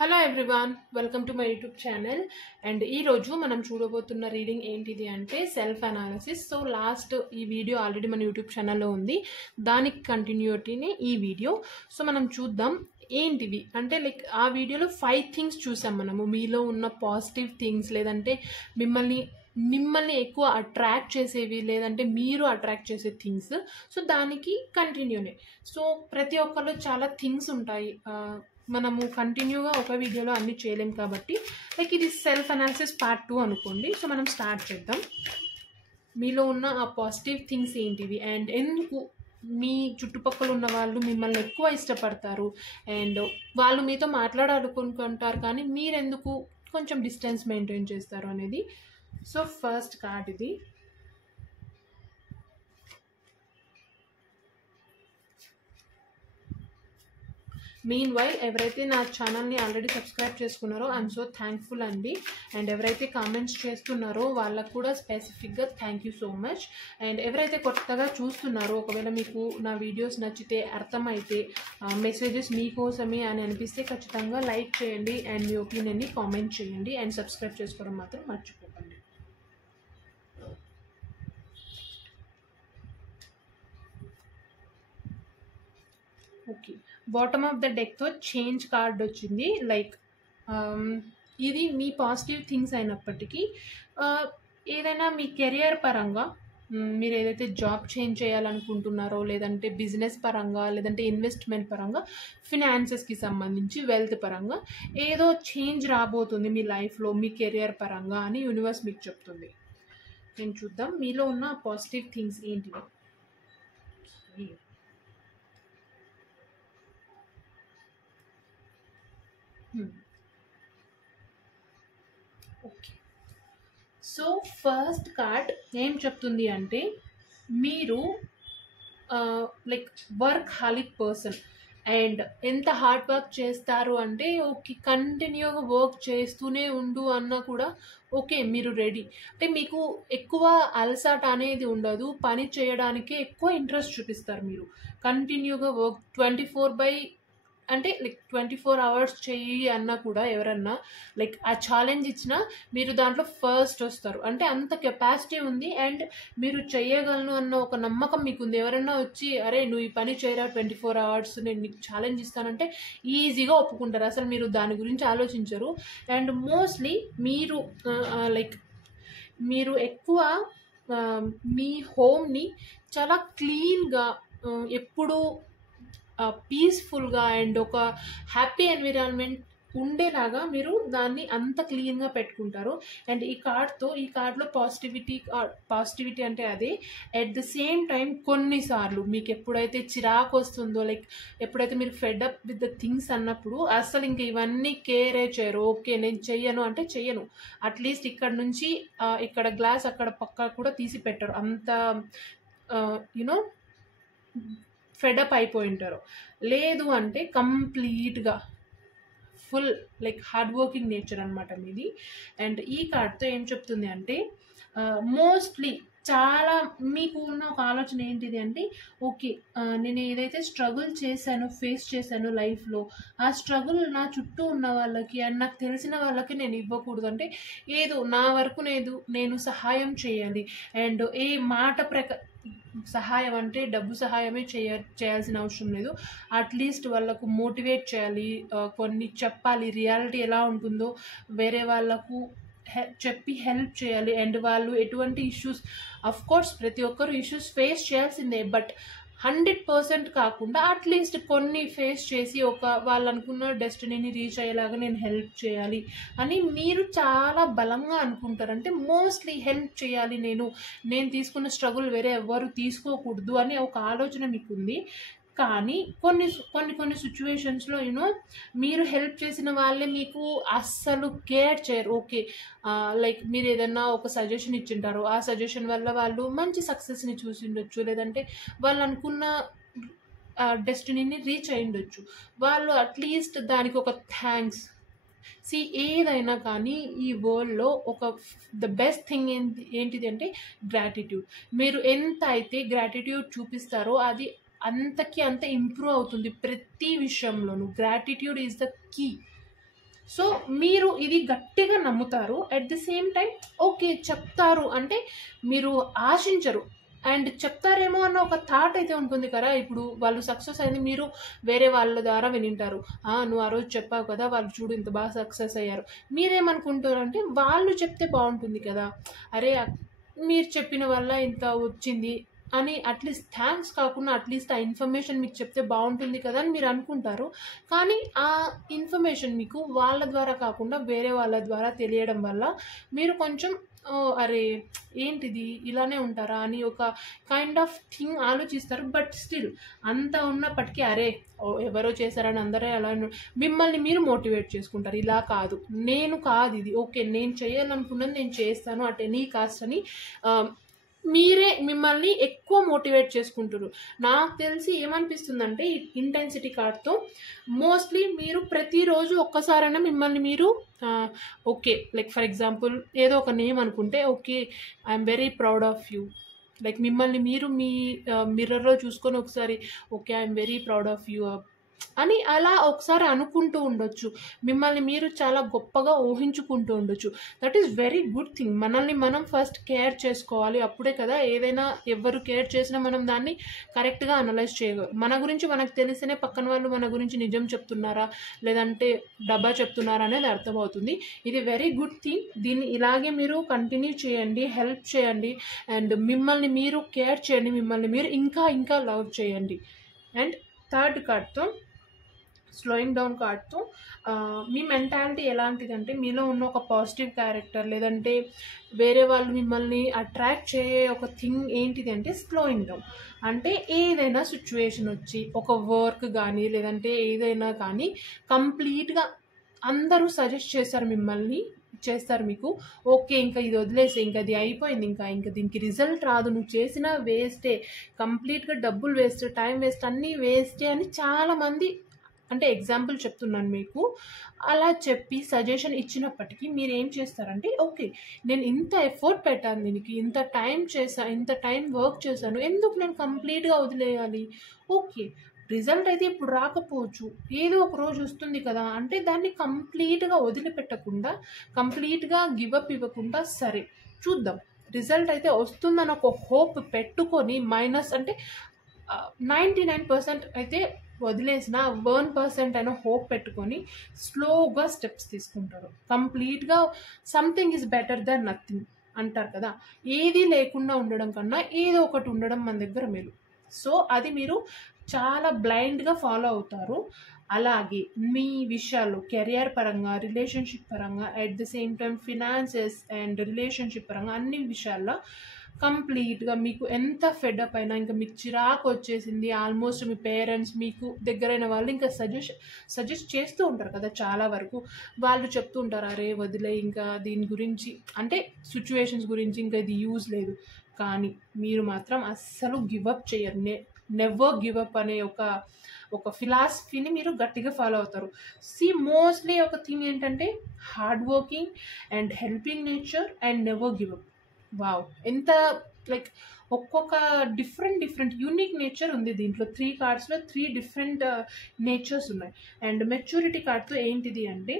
Hello everyone, welcome to my YouTube channel. And ఈరోజు మనం చూడబోతున్న reading ఏంటిది అంటే సెల్ఫ్ అనాలిసిస్. సో లాస్ట్ ఈ వీడియో ఆల్రెడీ మన యూట్యూబ్ ఛానల్లో ఉంది, దానికి కంటిన్యూటీనే ఈ వీడియో. సో మనం చూద్దాం ఏంటివి అంటే ఆ వీడియోలో 5 థింగ్స్ చూసాం మనము. మీలో ఉన్న పాజిటివ్ థింగ్స్, లేదంటే మిమ్మల్ని ఎక్కువ అట్రాక్ట్ చేసేవి, లేదంటే మీరు అట్రాక్ట్ చేసే థింగ్స్. సో దానికి కంటిన్యూనే. సో ప్రతి ఒక్కళ్ళు చాలా థింగ్స్ ఉంటాయి, మనము కంటిన్యూగా ఒక వీడియోలో అన్ని చేయలేం కాబట్టి ఇది సెల్ఫ్ అనాలిసిస్ పార్ట్ 2 అనుకోండి. సో మనం స్టార్ట్ చేద్దాం. మీలో ఉన్న ఆ పాజిటివ్ థింగ్స్ ఏంటివి అండ్ ఎందుకు మీ చుట్టుపక్కల ఉన్న వాళ్ళు మిమ్మల్ని ఎక్కువ ఇష్టపడతారు అండ్ వాళ్ళు మీతో మాట్లాడాలనుకుంటారు, కానీ మీరెందుకు కొంచెం డిస్టెన్స్ మెయింటైన్ చేస్తారు అనేది. సో ఫస్ట్ కార్డ్ ఇది. మీన్ వైల్ ఎవరైతే నా ఛానల్ని ఆల్రెడీ సబ్స్క్రైబ్ చేసుకున్నారో ఐఎమ్ సో థ్యాంక్ఫుల్ అండి. అండ్ ఎవరైతే కామెంట్స్ చేస్తున్నారో వాళ్ళకు కూడా స్పెసిఫిక్గా thank you so much. And ఎవరైతే కొత్తగా చూస్తున్నారో, ఒకవేళ మీకు నా వీడియోస్ నచ్చితే, అర్థమైతే, మెసేజెస్ మీకోసమే అని అనిపిస్తే ఖచ్చితంగా లైక్ చేయండి అండ్ మీ ఒపీనియన్ని కామెంట్ చేయండి అండ్ సబ్స్క్రైబ్ చేసుకోవడం మాత్రం మర్చిపోకండి. ఓకే, బాటమ్ ఆఫ్ ద డెక్తో చేంజ్ కార్డ్ వచ్చింది. ఇది మీ పాజిటివ్ థింగ్స్ అయినప్పటికీ ఏదైనా మీ కెరియర్ పరంగా మీరు ఏదైతే జాబ్ చేంజ్ చేయాలనుకుంటున్నారో, లేదంటే బిజినెస్ పరంగా, లేదంటే ఇన్వెస్ట్మెంట్ పరంగా, ఫినాన్సెస్కి సంబంధించి, వెల్త్ పరంగా ఏదో చేంజ్ రాబోతుంది మీ లైఫ్లో, మీ కెరియర్ పరంగా అని యూనివర్స్ మీకు చెప్తుంది. నేను చూద్దాం మీలో ఉన్న పాజిటివ్ థింగ్స్ ఏంటివి. ఓకే, సో ఫస్ట్ కార్డ్ ఏం చెప్తుంది అంటే మీరు వర్క్ హాలిక్ పర్సన్. అండ్ ఎంత హార్డ్ వర్క్ చేస్తారు అంటే ఓకే, కంటిన్యూగా వర్క్ చేస్తూనే ఉండు అన్నా కూడా ఓకే మీరు రెడీ. అంటే మీకు ఎక్కువ అలసట అనేది ఉండదు, పని చేయడానికే ఎక్కువ ఇంట్రెస్ట్ చూపిస్తారు మీరు. కంటిన్యూగా వర్క్ 24 hours చెయ్యి అన్నా కూడా, ఎవరన్నా ఆ ఛాలెంజ్ ఇచ్చినా మీరు దాంట్లో ఫస్ట్ వస్తారు. అంటే అంత కెపాసిటీ ఉంది అండ్ మీరు చెయ్యగలను అన్న ఒక నమ్మకం మీకు ఉంది. ఎవరన్నా వచ్చి అరే నువ్వు ఈ పని చేయరా 24 hours నేను నీకు ఛాలెంజ్ ఇస్తానంటే ఈజీగా ఒప్పుకుంటారు, అసలు మీరు దాని గురించి ఆలోచించరు. అండ్ మోస్ట్లీ మీరు ఎక్కువ మీ హోమ్ని చాలా క్లీన్గా, ఎప్పుడూ పీస్ఫుల్గా అండ్ ఒక హ్యాపీ ఎన్విరాన్మెంట్ ఉండేలాగా మీరు దాన్ని అంత క్లీన్గా పెట్టుకుంటారు. అండ్ ఈ కార్డ్లో పాజిటివిటీ అంటే అదే. అట్ ద సేమ్ టైం కొన్నిసార్లు మీకు ఎప్పుడైతే చిరాకు వస్తుందో, ఎప్పుడైతే మీరు fed up with the things అన్నప్పుడు అసలు ఇంక ఇవన్నీ కేరే చేయరు. ఓకే నేను చెయ్యను అంటే చెయ్యను, అట్లీస్ట్ ఇక్కడ నుంచి ఇక్కడ గ్లాస్ అక్కడ పక్క కూడా తీసి పెట్టరు, అంత ఫెడప్ అయిపోయి ఉంటారు. లేదు అంటే కంప్లీట్గా ఫుల్ హార్డ్ వర్కింగ్ నేచర్ అనమాట మీది. అండ్ ఈ కార్డ్తో ఏం చెప్తుంది అంటే మోస్ట్లీ చాలా మీకు ఉన్న ఒక ఆలోచన ఏంటిది అంటే ఓకే నేను ఏదైతే స్ట్రగుల్ చేశానో, ఫేస్ చేశానో లైఫ్లో, ఆ స్ట్రగుల్ నా చుట్టూ ఉన్న వాళ్ళకి అండ్ నాకు తెలిసిన వాళ్ళకి నేను ఇవ్వకూడదు. అంటే ఏదో నా వరకు నేను సహాయం చేయాలి. అండ్ ఏ మాట సహాయం అంటే డబ్బు సహాయమే చేయాల్సిన అవసరం లేదు, అట్లీస్ట్ వాళ్ళకు మోటివేట్ చేయాలి, కొన్ని చెప్పాలి, రియాలిటీ ఎలా ఉంటుందో వేరే వాళ్ళకు చెప్పి హెల్ప్ చేయాలి. అండ్ వాళ్ళు ఎటువంటి ఇష్యూస్, అఫ్కోర్స్ ప్రతి ఒక్కరు ఇష్యూస్ ఫేస్ చేయాల్సిందే, బట్ 100% కాకుండా అట్లీస్ట్ కొన్ని ఫేస్ చేసి వాళ్ళు అనుకున్న డెస్టినీని రీచ్ అయ్యేలాగా నేను హెల్ప్ చేయాలి అని మీరు చాలా బలంగా అనుకుంటారు. అంటే మోస్ట్లీ హెల్ప్ చేయాలి, నేను తీసుకున్న స్ట్రగుల్ వేరే ఎవరు తీసుకోకూడదు అనే ఒక ఆలోచన మీకు ఉంది. కానీ కొన్ని సిచ్యువేషన్స్లో మీరు హెల్ప్ చేసిన వాళ్ళే మీకు అస్సలు కేర్ చేయరు. ఓకే మీరు ఏదన్నా ఒక సజెషన్ ఇచ్చింటారు, ఆ సజెషన్ వల్ల వాళ్ళు మంచి సక్సెస్ని చూసి ఉండొచ్చు, లేదంటే వాళ్ళు అనుకున్న డెస్టినీని రీచ్ అయి ఉండొచ్చు. వాళ్ళు అట్లీస్ట్ దానికి ఒక థ్యాంక్స్. ఏదైనా కానీ ఈ వరల్డ్లో ద బెస్ట్ థింగ్ ఏంటిది అంటే గ్రాటిట్యూడ్. మీరు ఎంత అయితే గ్రాటిట్యూడ్ చూపిస్తారో అది అంతకి అంత ఇంప్రూవ్ అవుతుంది ప్రతి విషయంలోనూ. Gratitude is the key. So మీరు ఇది గట్టిగా నమ్ముతారు. At the same time okay చెప్తారు అంటే మీరు ఆశించరు, అండ్ చెప్తారేమో అన్న ఒక థాట్ అయితే ఉంటుంది కదా. ఇప్పుడు వాళ్ళు సక్సెస్ అయింది, మీరు వేరే వాళ్ళ ద్వారా వినింటారు, నువ్వు ఆ రోజు చెప్పావు కదా వాళ్ళు చూడు ఇంత బాగా సక్సెస్ అయ్యారు. మీరేమనుకుంటారు అంటే వాళ్ళు చెప్తే బాగుంటుంది కదా, అరే మీరు చెప్పిన వల్ల ఇంత వచ్చింది అని అట్లీస్ట్ థ్యాంక్స్ కాకుండా అట్లీస్ట్ ఆ ఇన్ఫర్మేషన్ మీకు చెప్తే బాగుంటుంది కదా అని మీరు అనుకుంటారు. కానీ ఆ ఇన్ఫర్మేషన్ మీకు వాళ్ళ ద్వారా కాకుండా వేరే వాళ్ళ ద్వారా తెలియడం వల్ల మీరు కొంచెం అరే ఏంటిది ఇలానే ఉంటారా అని ఒక కైండ్ ఆఫ్ థింగ్ ఆలోచిస్తారు. బట్ స్టిల్ అంత ఉన్నప్పటికీ అరే ఎవరో చేశారని అందరే అలా మిమ్మల్ని మీరు మోటివేట్ చేసుకుంటారు. ఇలా కాదు, నేను కాదు ఇది, ఓకే నేను చేయాలనుకున్నది నేను చేస్తాను అట్ ఎనీ కాస్ట్ అని మీరే మిమ్మల్ని ఎక్కువ మోటివేట్ చేసుకుంటారు. నాకు తెలిసి ఏమనిపిస్తుందంటే ఈ ఇంటెన్సిటీ కార్డ్తో మోస్ట్లీ మీరు ప్రతిరోజు ఒక్కసారైనా మిమ్మల్ని మీరు ఓకే లైక్ ఫర్ ఎగ్జాంపుల్ ఏదో ఒక నేమ్ అనుకుంటే okay I'm very proud of you, like మిమ్మల్ని మీరు మీ మిర్రర్లో చూసుకొని ఒకసారి okay I'm very proud of you అని అలా ఒకసారి అనుకుంటూ ఉండొచ్చు. మిమ్మల్ని మీరు చాలా గొప్పగా ఊహించుకుంటూ ఉండొచ్చు. That is very good thing. మనల్ని మనం ఫస్ట్ కేర్ చేసుకోవాలి. అప్పుడే కదా ఏదైనా ఎవరు కేర్ చేసినా మనం దాన్ని కరెక్ట్గా అనలైజ్ చేయగలం. మన గురించి మనకు తెలిస్తేనే పక్కన వాళ్ళు మన గురించి నిజం చెప్తున్నారా లేదంటే డబ్బా చెప్తున్నారా అనేది అర్థమవుతుంది. ఇది వెరీ గుడ్ థింగ్. దీన్ని ఇలాగే మీరు కంటిన్యూ చేయండి, హెల్ప్ చేయండి, అండ్ మిమ్మల్ని మీరు కేర్ చేయండి, మిమ్మల్ని మీరు ఇంకా ఇంకా లవ్ చేయండి. అండ్ థర్డ్ కార్డ్తో స్లోయింగ్ డౌన్ కార్డ్తో మీ మెంటాలిటీ ఎలాంటిదంటే మీలో ఉన్న ఒక పాజిటివ్ క్యారెక్టర్ లేదంటే వేరే వాళ్ళు మిమ్మల్ని అట్రాక్ట్ చేయే ఒక థింగ్ ఏంటిది అంటే స్లోయింగ్ డౌన్. అంటే ఏదైనా సిచ్యువేషన్ వచ్చి ఒక వర్క్ కానీ లేదంటే ఏదైనా కానీ కంప్లీట్గా అందరూ సజెస్ట్ చేస్తారు మిమ్మల్ని చేస్తారు మీకు, ఓకే ఇంకా ఇది వదిలేసి ఇంకా అది అయిపోయింది, ఇంకా దీనికి రిజల్ట్ రాదు, నువ్వు చేసిన వేస్టే, కంప్లీట్గా డబ్బులు వేస్ట్, టైం వేస్ట్, అన్నీ వేస్టే అని చాలామంది అంటే ఎగ్జాంపుల్ చెప్తున్నాను మీకు. అలా చెప్పి సజెషన్ ఇచ్చినప్పటికీ మీరు ఏం చేస్తారంటే ఓకే నేను ఇంత ఎఫర్ట్ పెట్టాను దీనికి, ఇంత టైం చేశాను, ఇంత టైం వర్క్ చేశాను, ఎందుకు నేను కంప్లీట్గా వదిలేయాలి? ఓకే రిజల్ట్ అయితే ఇప్పుడు రాకపోవచ్చు, ఏదో ఒక రోజు వస్తుంది కదా అంటే దాన్ని కంప్లీట్గా వదిలిపెట్టకుండా కంప్లీట్గా గివప్ ఇవ్వకుండా సరే చూద్దాం రిజల్ట్ అయితే వస్తుందని ఒక హోప్ పెట్టుకొని మైనస్ అంటే 99% అయితే వదిలేసిన 1% అయినా హోప్ పెట్టుకొని స్లోగా స్టెప్స్ తీసుకుంటారు. కంప్లీట్గా something is better then nothing అంటారు కదా, ఏది లేకుండా ఉండడం కన్నా ఏదో ఒకటి ఉండడం మన దగ్గర మేలు. సో అది మీరు చాలా బ్లైండ్గా ఫాలో అవుతారు. అలాగే మీ విషయాల్లో కెరియర్ పరంగా, రిలేషన్షిప్ పరంగా, at the same time finances and relationship పరంగా అన్ని విషయాల్లో కంప్లీట్గా మీకు ఎంత ఫెడప్ అయినా ఇంకా మీకు చిరాకు వచ్చేసింది, ఆల్మోస్ట్ మీ పేరెంట్స్ మీకు దగ్గరైన వాళ్ళు ఇంకా సజెస్ట్ చేస్తూ ఉంటారు కదా, చాలా వరకు వాళ్ళు చెప్తూ ఉంటారు అరే వదిలే ఇంకా దీని గురించి అంటే సిచ్యువేషన్స్ గురించి ఇంకా ఇది యూజ్ లేదు. కానీ మీరు మాత్రం అస్సలు గివప్ చేయరు. నెవర్ గివప్ అనే ఒక ఫిలాసఫీని మీరు గట్టిగా ఫాలో అవుతారు. మోస్ట్లీ ఒక థింగ్ ఏంటంటే hard working and helping nature and never give up. Wow ఎంత లైక్ ఒక్కొక్క డిఫరెంట్ యూనిక్ నేచర్ ఉంది దీంట్లో. 3 కార్డ్స్లో 3 డిఫరెంట్ నేచర్స్ ఉన్నాయి. అండ్ మెచ్యూరిటీ కార్డ్తో ఏంటిది అంటే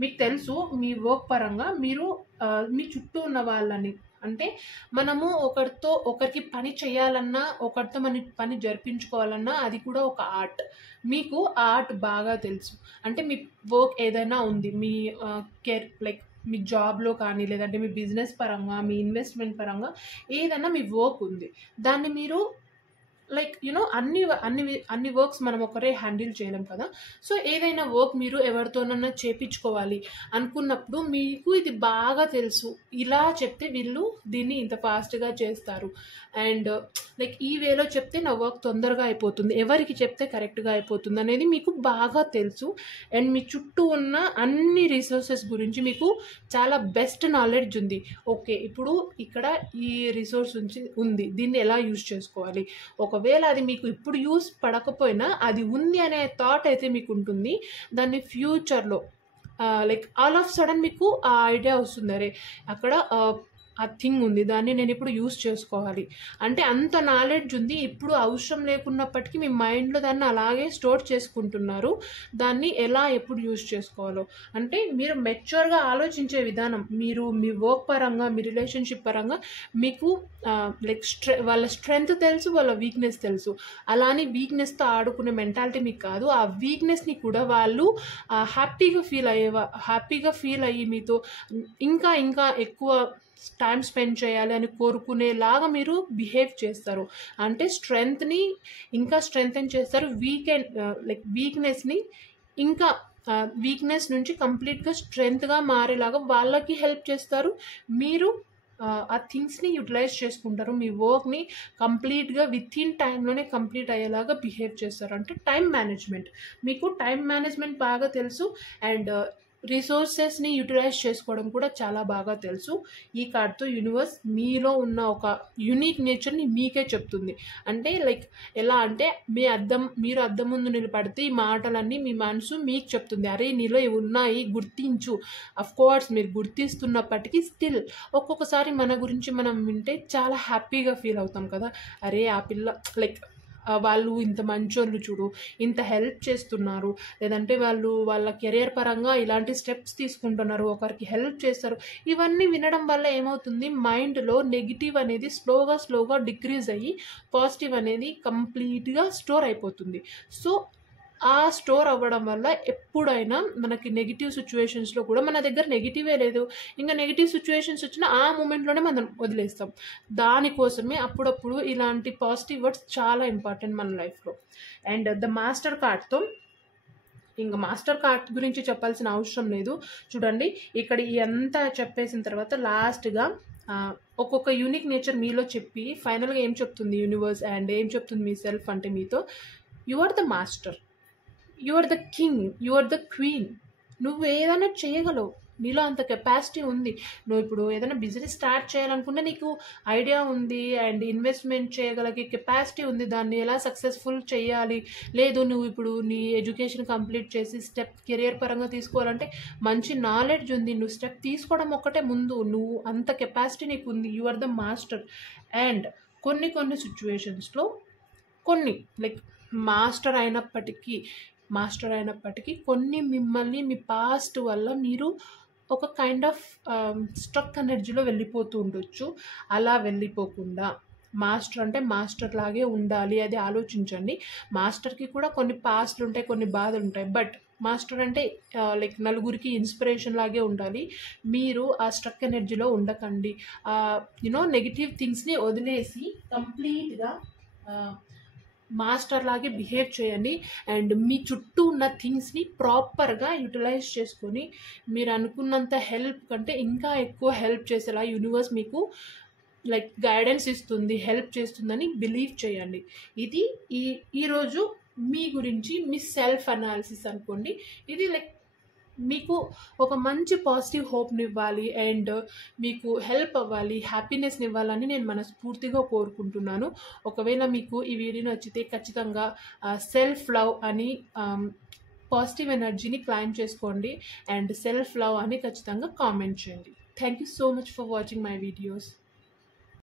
మీకు తెలుసు మీ వర్క్ పరంగా మీరు మీ చుట్టూ ఉన్న వాళ్ళని అంటే మనము ఒకరికి పని చేయాలన్నా ఒకరితో మన పని జరిపించుకోవాలన్నా అది కూడా ఒక ఆర్ట్. మీకు ఆ ఆర్ట్ బాగా తెలుసు అంటే మీ వర్క్ ఏదైనా ఉంది మీ లైక్ మీ జాబ్లో కానీ లేదంటే మీ బిజినెస్ పరంగా మీ ఇన్వెస్ట్మెంట్ పరంగా ఏదైనా మీ వర్క్ ఉంది, దాన్ని మీరు లైక్ యూనో అన్ని వర్క్స్ మనం ఒకరే హ్యాండిల్ చేయలేం కదా. సో ఏదైనా వర్క్ మీరు ఎవరితోనన్నా చేపించుకోవాలి అనుకున్నప్పుడు మీకు ఇది బాగా తెలుసు, ఇలా చెప్తే వీళ్ళు దీన్ని ఇంత ఫాస్ట్గా చేస్తారు అండ్ లైక్ ఈ వేలో చెప్తే నా వర్క్ తొందరగా అయిపోతుంది, ఎవరికి చెప్తే కరెక్ట్గా అయిపోతుంది అనేది మీకు బాగా తెలుసు. అండ్ మీ చుట్టూ ఉన్న అన్ని రిసోర్సెస్ గురించి మీకు చాలా బెస్ట్ నాలెడ్జ్ ఉంది. ఓకే ఇప్పుడు ఇక్కడ ఈ రిసోర్స్ ఉంది, దీన్ని ఎలా యూజ్ చేసుకోవాలి, ఒకవేళ అది మీకు ఇప్పుడు యూస్ పడకపోయినా అది ఉంది అనే థాట్ అయితే మీకు ఉంటుంది. దాన్ని ఫ్యూచర్లో లైక్ ఆల్ ఆఫ్ సడన్ మీకు ఆ ఐడియా వస్తుంది, అరే అక్కడ ఆ థింగ్ ఉంది, దాన్ని నేను ఇప్పుడు యూస్ చేసుకోవాలి అంటే అంత నాలెడ్జ్ ఉంది. ఇప్పుడు అవసరం లేకున్నప్పటికీ మీ మైండ్లో దాన్ని అలాగే స్టోర్ చేసుకుంటున్నారు. దాన్ని ఎలా ఎప్పుడు యూస్ చేసుకోవాలో అంటే మీరు మెచ్యూర్గా ఆలోచించే విధానం, మీరు మీ వర్క్ పరంగా, మీ రిలేషన్షిప్ పరంగా మీకు లైక్ వాళ్ళ స్ట్రెంగ్త్ తెలుసు, వాళ్ళ వీక్నెస్ తెలుసు. అలానే వీక్నెస్తో ఆడుకునే మెంటాలిటీ మీకు కాదు. ఆ వీక్నెస్ని కూడా వాళ్ళు హ్యాపీగా ఫీల్ అయ్యి మీతో ఇంకా ఇంకా ఎక్కువ టైం స్పెండ్ చేయాలి అని కోరుకునేలాగా మీరు బిహేవ్ చేస్తారు. అంటే స్ట్రెంగ్త్ని ఇంకా స్ట్రెంగ్తెన్ చేస్తారు, వీక్నెస్ని ఇంకా వీక్నెస్ నుంచి కంప్లీట్గా స్ట్రెంగ్త్గా మారేలాగా వాళ్ళకి హెల్ప్ చేస్తారు. మీరు ఆ థింగ్స్ని యూటిలైజ్ చేసుకుంటారు. మీ వర్క్ని కంప్లీట్గా విత్ ఇన్ టైంలోనే కంప్లీట్ అయ్యేలాగా బిహేవ్ చేస్తారు. అంటే టైం మేనేజ్మెంట్, మీకు టైం మేనేజ్మెంట్ బాగా తెలుసు అండ్ రిసోర్సెస్ని యూటిలైజ్ చేసుకోవడం కూడా చాలా బాగా తెలుసు. ఈ కార్డ్తో యూనివర్స్ మీలో ఉన్న ఒక యూనిక్ నేచర్ని మీకే చెప్తుంది. అంటే లైక్ ఎలా అంటే మీరు అద్దం ముందు నిలబడితే ఈ మాటలన్నీ మీ మనసు మీకు చెప్తుంది, అరే నీలో ఇవి ఉన్నాయి గుర్తించు. కోర్స్ మీరు గుర్తిస్తున్నప్పటికీ స్టిల్ ఒక్కొక్కసారి మన గురించి మనం వింటే చాలా హ్యాపీగా ఫీల్ అవుతాం కదా, అరే ఆ పిల్ల లైక్ వాళ్ళు ఇంత మంచోళ్ళు చూడు, ఇంత హెల్ప్ చేస్తున్నారు, లేదంటే వాళ్ళ కెరియర్ పరంగా ఇలాంటి స్టెప్స్ తీసుకుంటున్నారు, ఒకరికి హెల్ప్ చేస్తారు. ఇవన్నీ వినడం వల్ల ఏమవుతుంది, మైండ్లో నెగిటివ్ అనేది స్లోగా డిక్రీజ్ అయ్యి పాజిటివ్ అనేది కంప్లీట్గా స్టోర్ అయిపోతుంది. సో ఆ స్టోర్ అవ్వడం వల్ల ఎప్పుడైనా మనకి నెగిటివ్ సిచ్యువేషన్స్లో కూడా మన దగ్గర నెగిటివే లేదు, ఇంకా నెగిటివ్ సిచ్యువేషన్స్ వచ్చినా ఆ మూమెంట్లోనే మనం వదిలేస్తాం. దానికోసమే అప్పుడప్పుడు ఇలాంటి పాజిటివ్ వర్డ్స్ చాలా ఇంపార్టెంట్ మన లైఫ్లో. అండ్ ద మాస్టర్ కార్డ్తో ఇంకా మాస్టర్ కార్డ్ గురించి చెప్పాల్సిన అవసరం లేదు. చూడండి ఇక్కడ ఇదంతా చెప్పేసిన తర్వాత లాస్ట్గా ఒక్కొక్క యూనిక్ నేచర్ మీలో చెప్పి ఫైనల్గా ఏం చెప్తుంది యూనివర్స్ అండ్ ఏం చెప్తుంది మీ సెల్ఫ్ అంటే మీతో, you are the master, you are the king, you are the queen. నువ్వు ఏదైనా చేయగలవు, నీలో అంత కెపాసిటీ ఉంది. నువ్వు ఇప్పుడు ఏదైనా బిజినెస్ స్టార్ట్ చేయాలనుకుంటే నీకు ఐడియా ఉంది అండ్ ఇన్వెస్ట్మెంట్ చేయగలిగే కెపాసిటీ ఉంది, దాన్ని ఎలా సక్సెస్ఫుల్ చేయాలి. లేదు నువ్వు ఇప్పుడు నీ ఎడ్యుకేషన్ కంప్లీట్ చేసి స్టెప్ కెరియర్ పరంగా తీసుకోవాలంటే మంచి నాలెడ్జ్ ఉంది, నువ్వు స్టెప్ తీసుకోవడం ఒక్కటే ముందు, నువ్వు అంత కెపాసిటీ నీకు ఉంది, you are the master. And కొన్ని సిచ్యువేషన్స్లో కొన్ని లైక్ మాస్టర్ అయినప్పటికీ కొన్ని మిమ్మల్ని మీ పాస్ట్ వల్ల మీరు ఒక కైండ్ ఆఫ్ స్ట్రక్ ఎనర్జీలో వెళ్ళిపోతూ ఉండొచ్చు. అలా వెళ్ళిపోకుండా మాస్టర్ అంటే మాస్టర్ లాగే ఉండాలి, అది ఆలోచించండి. మాస్టర్కి కూడా కొన్ని పాస్ట్లు ఉంటాయి, కొన్ని బాధలు ఉంటాయి, బట్ మాస్టర్ అంటే లైక్ నలుగురికి ఇన్స్పిరేషన్ లాగే ఉండాలి. మీరు ఆ స్ట్రక్ ఎనర్జీలో ఉండకండి. నెగిటివ్ థింగ్స్ని వదిలేసి కంప్లీట్గా మాస్టర్ లాగే బిహేవ్ చేయండి. అండ్ మీ చుట్టూ ఉన్న థింగ్స్ని ప్రాపర్గా యూటిలైజ్ చేసుకొని మీరు అనుకున్నంత హెల్ప్ కంటే ఇంకా ఎక్కువ హెల్ప్ చేసేలా యూనివర్స్ మీకు లైక్ గైడెన్స్ ఇస్తుంది, హెల్ప్ చేస్తుందని బిలీవ్ చేయండి. ఇది ఈరోజు మీ గురించి మీ సెల్ఫ్ అనాలిసిస్ అనుకోండి. ఇది లైక్ మీకు ఒక మంచి పాజిటివ్ హోప్ని ఇవ్వాలి అండ్ మీకు హెల్ప్ అవ్వాలి, హ్యాపీనెస్ని ఇవ్వాలని నేను మనస్ఫూర్తిగా కోరుకుంటున్నాను. ఒకవేళ మీకు ఈ వీడియో నచ్చితే ఖచ్చితంగా సెల్ఫ్ లవ్ అని పాజిటివ్ ఎనర్జీని క్లైమ్ చేసుకోండి అండ్ సెల్ఫ్ లవ్ అని ఖచ్చితంగా కామెంట్ చేయండి. Thank you so much for watching my videos.